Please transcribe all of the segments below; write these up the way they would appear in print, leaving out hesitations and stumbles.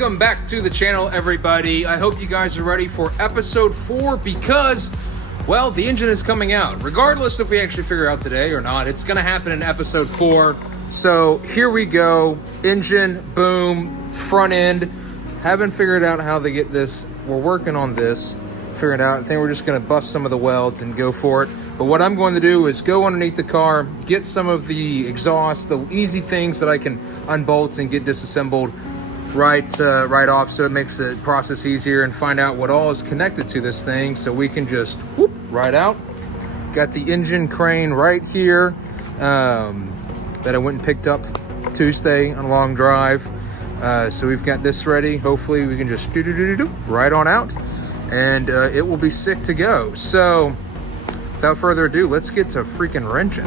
Welcome back to the channel, everybody. I hope you guys are ready for episode 4 because, well, the engine is coming out. Regardless if we actually figure it out today or not, it's gonna happen in episode 4. So here we go. Engine, boom, front end. Haven't figured out how to get this. We're working on this, figuring it out. I think we're just gonna bust some of the welds and go for it. But what I'm going to do is go underneath the car, get some of the exhaust, the easy things that I can unbolt and get disassembled right off, so it makes the process easier, and find out what all is connected to this thing so we can just whoop right out. Got the engine crane right here that I went and picked up Tuesday on a long drive. So we've got this ready. Hopefully we can just do right on out, and it will be sick to go. So without further ado, let's get to freaking wrenching.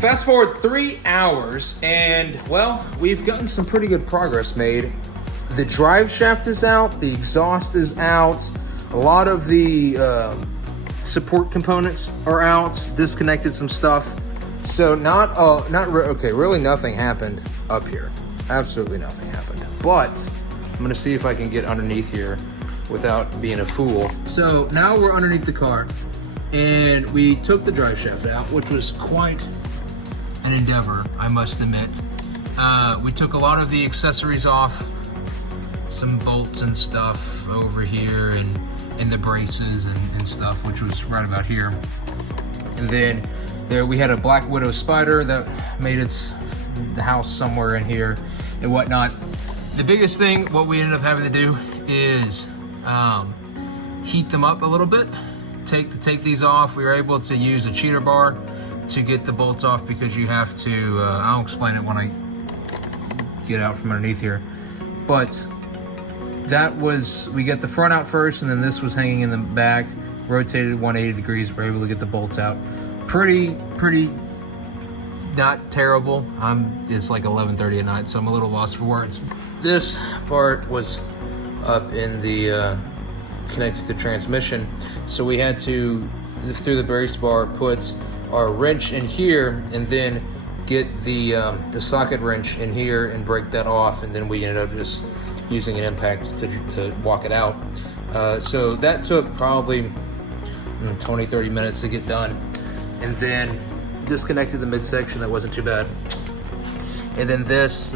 Fast forward 3 hours, and well, we've gotten some pretty good progress made. The drive shaft is out, the exhaust is out, a lot of the support components are out, disconnected some stuff. So really nothing happened up here. Absolutely nothing happened. But I'm gonna see if I can get underneath here without being a fool. So now we're underneath the car, and we took the drive shaft out, which was quite an endeavor, I must admit. We took a lot of the accessories off, some bolts and stuff over here, and the braces and stuff, which was right about here. And then there we had a Black Widow Spider that made the house somewhere in here and whatnot. The biggest thing, what we ended up having to do is heat them up a little bit. To take these off, we were able to use a cheater bar to get the bolts off, because you have to, I'll explain it when I get out from underneath here. But that was, we get the front out first, and then this was hanging in the back, rotated 180 degrees, we're able to get the bolts out. Pretty not terrible. It's like 11:30 at night, so I'm a little lost for words. This part was up in the, connected to the transmission, so we had to, through the brace bar, put our wrench in here, and then get the socket wrench in here and break that off, and then we ended up just using an impact to walk it out. So that took probably 20-30 minutes to get done, and then disconnected the midsection. That wasn't too bad. And then this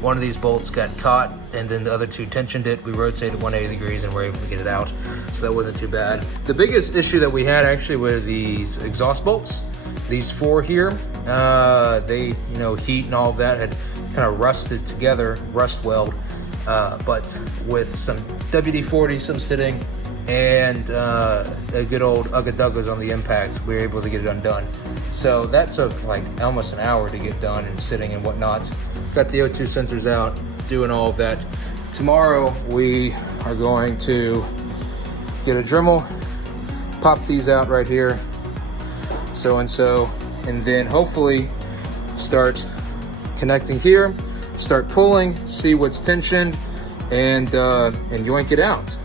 one of these bolts got caught, and then the other two tensioned it. We rotated 180 degrees and were able to get it out, so that wasn't too bad. The biggest issue that we had actually were these exhaust bolts. These 4 here, they, heat and all of that had kind of rusted together, rust weld, but with some WD-40, some sitting, and a good old Ugga Duggas on the impact, we were able to get it undone. So that took like almost an hour to get done, and sitting and whatnot. Got the O2 sensors out, doing all of that. Tomorrow we are going to get a Dremel, pop these out right here, and then hopefully start connecting here, start pulling, see what's tensioned, and yoink it out.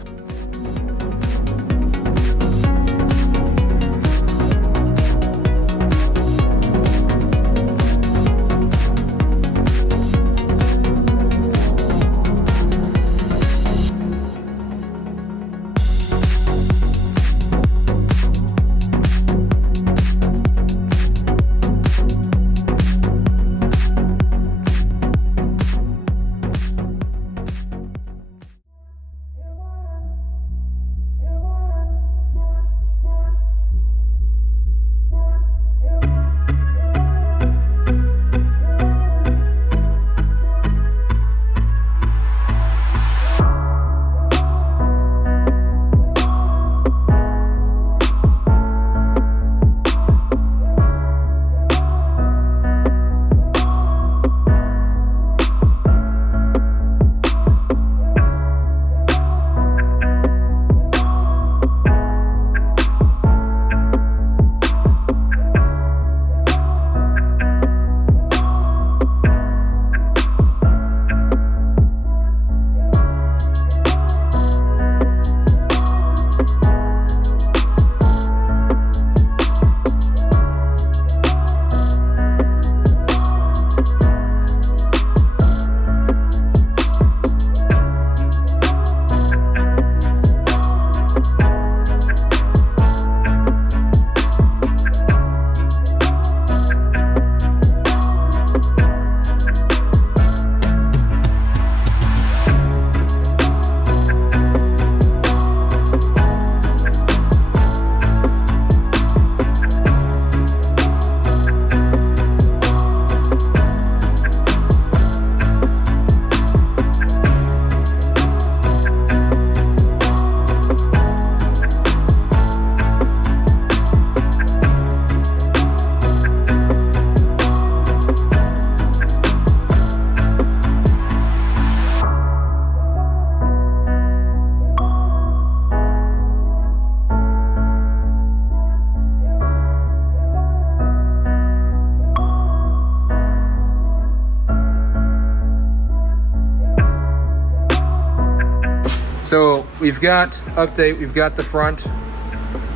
So we've got update. We've got the front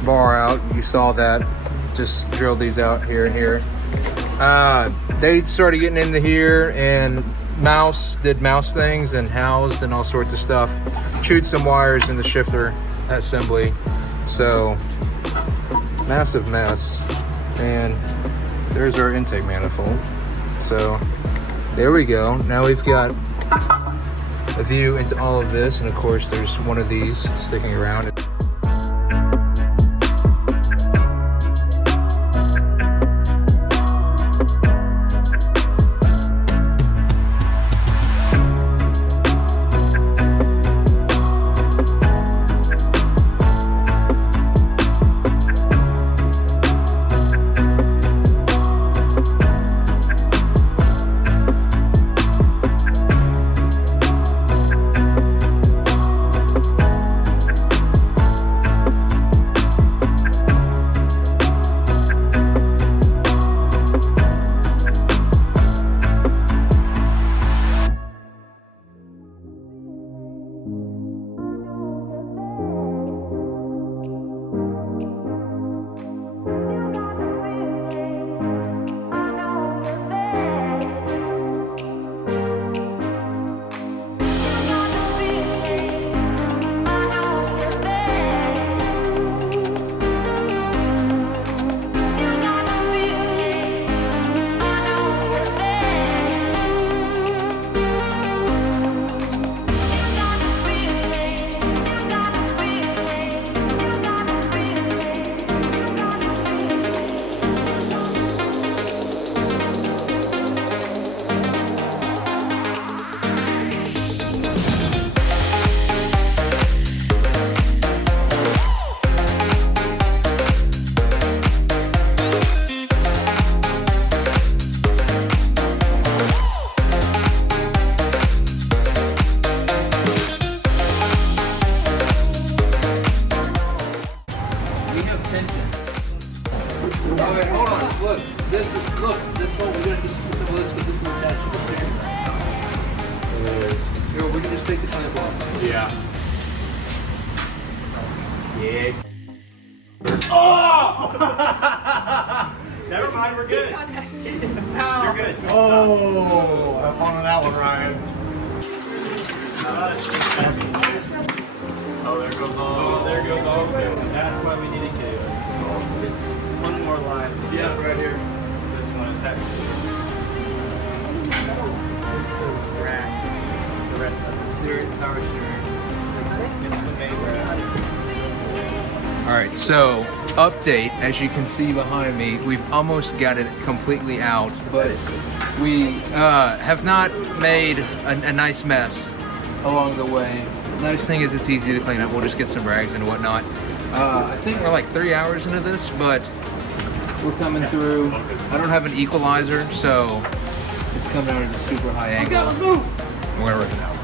bar out. You saw that. Just drilled these out here and here. They started getting into here and did mouse things and housed and all sorts of stuff. Chewed some wires in the shifter assembly. So massive mess. And there's our intake manifold. So there we go. Now we've got a view into all of this, and of course there's one of these sticking around. Take the clamp off. Yeah. Yeah. Oh! Never mind, we're good. You're good. Oh, have fun on that one, Ryan. Oh, there goes all. Oh, there goes all. Okay. That's why we need a cable. It's one more line. Yes, right here. This one attached to this. It's the rack. The rest of it. Power steering. It's the main rack. All right, so update, as you can see behind me, we've almost got it completely out, but we have not made a nice mess along the way. Nice thing is it's easy to clean up. We'll just get some rags and whatnot. I think we're like 3 hours into this, but we're coming through. I don't have an equalizer, so it's coming out at a super high angle. Let's move. We're gonna rip it out.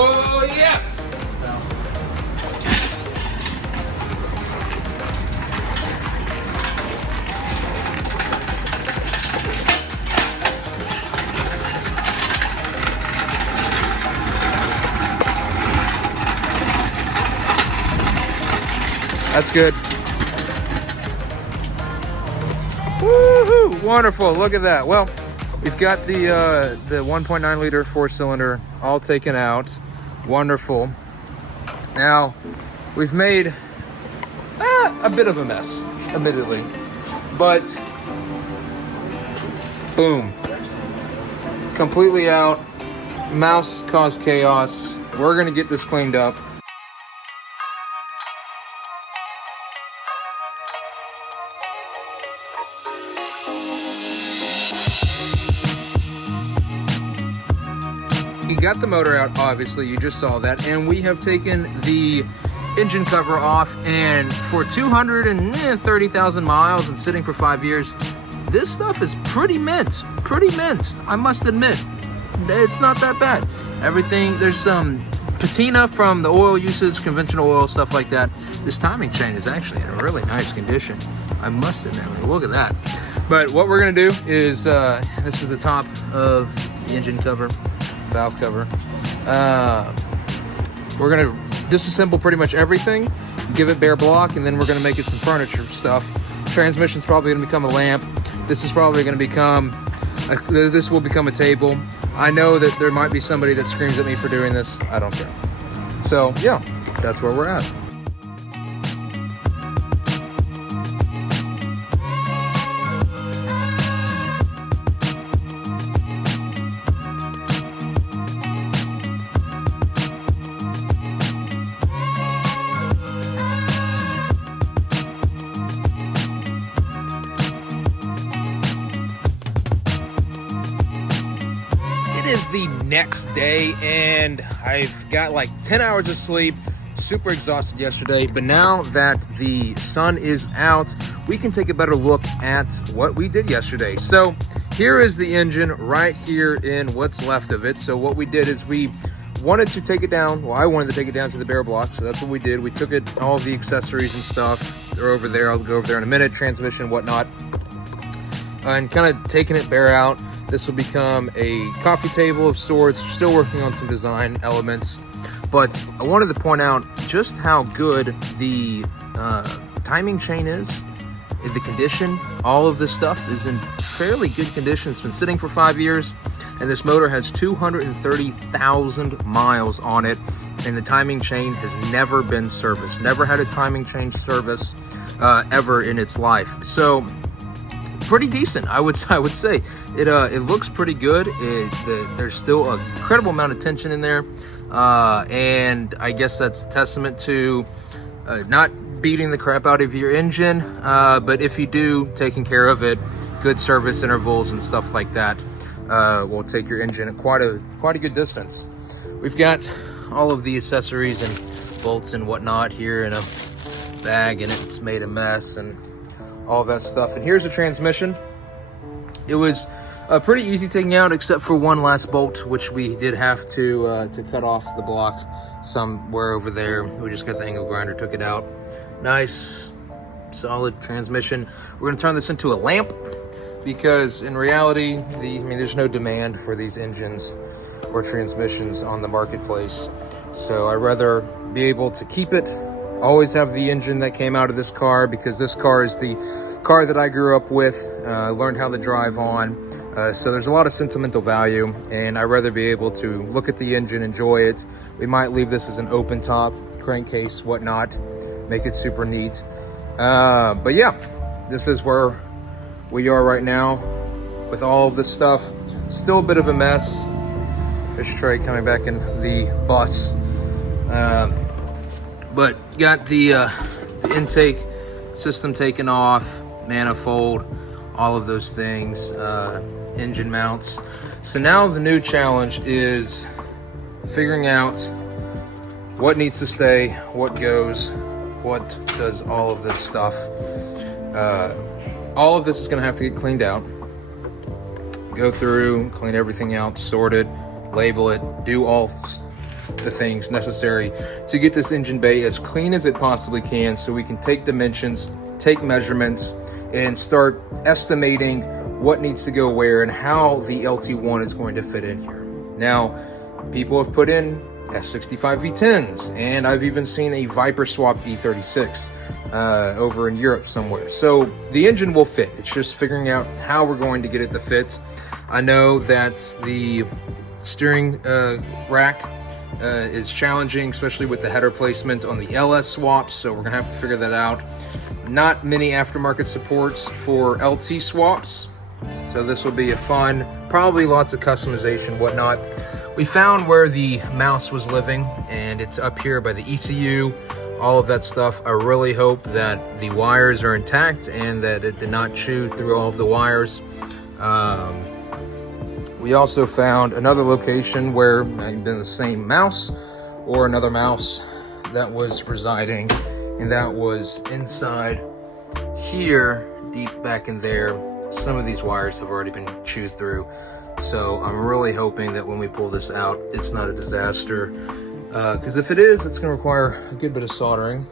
Oh, yes! That's good. Woohoo! Wonderful. Look at that. Well, we've got the 1.9 liter 4-cylinder all taken out. Wonderful. Now, we've made a bit of a mess, admittedly, but boom, completely out. Mouse caused chaos. We're gonna get this cleaned up. We got the motor out, obviously, you just saw that, and we have taken the engine cover off, and for 230,000 miles and sitting for 5 years, this stuff is pretty mint, I must admit. It's not that bad. Everything, there's some patina from the oil usage, conventional oil, stuff like that. This timing chain is actually in a really nice condition, I must admit. I mean, look at that. But what we're gonna do is, this is the top of the engine cover, valve cover. We're gonna disassemble pretty much everything, give it bare block, and then we're gonna make it some furniture stuff. Transmission's probably gonna become a lamp. This is probably gonna become, this will become a table. I know that there might be somebody that screams at me for doing this. I don't care. So yeah, that's where we're at. It is the next day and I've got like 10 hours of sleep, super exhausted yesterday, but now that the sun is out, we can take a better look at what we did yesterday. So here is the engine right here in what's left of it. So what we did is we wanted to take it down. Well, I wanted to take it down to the bare block, so that's what we did. We took it, all of the accessories and stuff, they're over there. I'll go over there in a minute, transmission, whatnot, and kind of taking it bare out. This will become a coffee table of sorts, still working on some design elements. But I wanted to point out just how good the timing chain is, the condition. All of this stuff is in fairly good condition. It's been sitting for 5 years, and this motor has 230,000 miles on it, and the timing chain has never been serviced. Never had a timing chain service ever in its life. So pretty decent, I would say. It looks pretty good. There's still a incredible amount of tension in there, and I guess that's a testament to not beating the crap out of your engine, but if you do, taking care of it, good service intervals and stuff like that will take your engine at quite a good distance. We've got all of the accessories and bolts and whatnot here in a bag, and it's made a mess and all that stuff. And here's the transmission. It was pretty easy taking out, except for one last bolt, which we did have to cut off the block somewhere over there. We just got the angle grinder, took it out. Nice, solid transmission. We're gonna turn this into a lamp because in reality, there's no demand for these engines or transmissions on the marketplace. So I'd rather be able to keep it, always have the engine that came out of this car, because this car is the car that I grew up with, learned how to drive on. So there's a lot of sentimental value, and I'd rather be able to look at the engine, enjoy it. We might leave this as an open top, crankcase, whatnot, make it super neat. But yeah, this is where we are right now with all of this stuff. Still a bit of a mess. Fish tray coming back in the bus. But got the intake system taken off, manifold, all of those things, engine mounts. So now the new challenge is figuring out what needs to stay, what goes, what does all of this stuff. All of this is gonna have to get cleaned out. Go through, clean everything out, sort it, label it, do all the things necessary to get this engine bay as clean as it possibly can, so we can take dimensions, take measurements, and start estimating what needs to go where and how the LT1 is going to fit in here. Now, people have put in S65 V10s, and I've even seen a Viper swapped E36 over in Europe somewhere. So the engine will fit. It's just figuring out how we're going to get it to fit. I know that the steering rack is challenging, especially with the header placement on the LS swaps, so we're gonna have to figure that out. Not many aftermarket supports for LT swaps, so this will be a fun, probably lots of customization, whatnot. We found where the mouse was living, and it's up here by the ECU, all of that stuff. I really hope that the wires are intact and that it did not chew through all of the wires. We also found another location where it had been the same mouse or another mouse that was residing, and that was inside here, deep back in there. Some of these wires have already been chewed through, so I'm really hoping that when we pull this out, it's not a disaster. because if it is, it's going to require a good bit of soldering.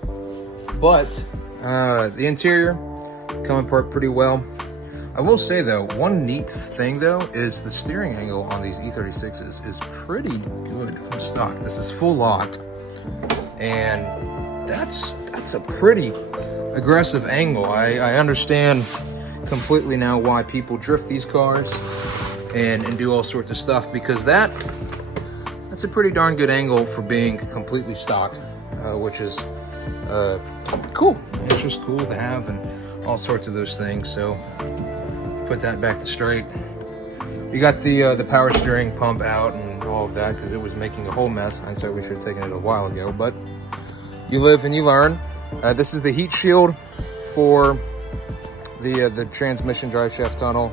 But the interior coming apart pretty well. I will say though, one neat thing though is the steering angle on these E36s is pretty good from stock. This is full lock, and that's a pretty aggressive angle. I understand completely now why people drift these cars and do all sorts of stuff, because that's a pretty darn good angle for being completely stock, which is cool. It's just cool to have and all sorts of those things. So put that back to straight. You got the power steering pump out and all of that because it was making a whole mess. Hindsight, we should have taken it a while ago, but you live and you learn. This is the heat shield for the transmission drive shaft tunnel.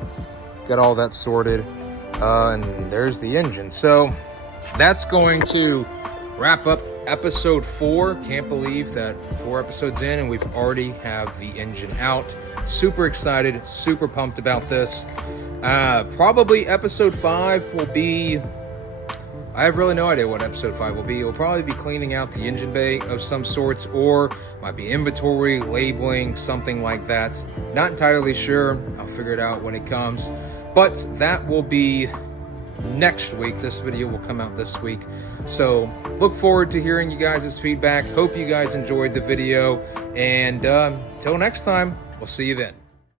Got all that sorted, and there's the engine. So that's going to wrap up episode 4. Can't believe that 4 episodes in and we've already have the engine out. Super excited, super pumped about this. Probably episode 5 will be, I have really no idea what episode 5 will be. It will probably be cleaning out the engine bay of some sorts, or might be inventory, labeling, something like that. Not entirely sure. I'll figure it out when it comes. But that will be next week. This video will come out this week. So look forward to hearing you guys' feedback. Hope you guys enjoyed the video. And until next time, we'll see you then.